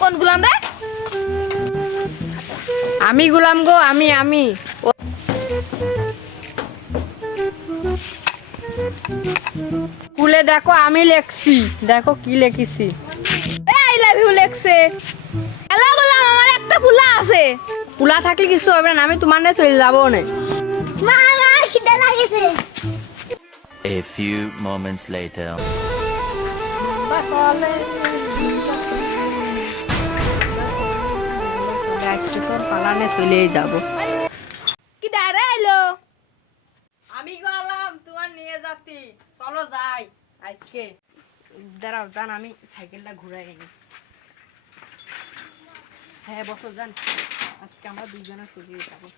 কোন গোলাম রে? আমি গোলাম গো, আমি খুলে দেখো, আমি লেখছি, দেখো কি লেখিছি। আই লাভ ইউ লেখছে। হ্যালো গোলাম, আমার একটা ফুলা আছে। ফুলা থাকলে কিছু হবে না, আমি তোমার নিয়ে চলে যাবো না। মা আমার খিদে লাগেছে। A few moments later. আজকে তোর পালানে চলেই যাবো। কি দাঁড়া এলো? আমি গেলাম তোমার নিয়ে যাতি, চলো যাই আজকে। দাঁড়াও যান, আমি সাইকেলটা ঘুরাই নি। হ্যাঁ বসো যান, আজকে আমরা দুজনে চলে যাবো।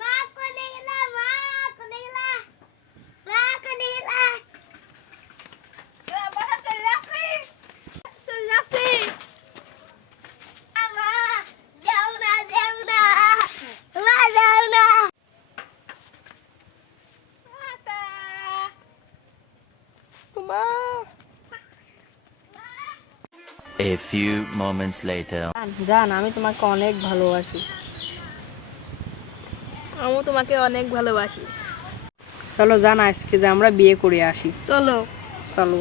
মা কোনে গেলা? মা কোনে গেলা? মা কোনে গেলা? বাবা চলে আসি, চলে আসি। মা যাও না, যাও না, মা যাও না। মা A few moments later. জান, আমি তোমাকে অনেক ভালোবাসি। আমিও তোমাকে অনেক ভালোবাসি। চলো জান, আজকে যে আমরা বিয়ে করে আসি। চলো। চলো।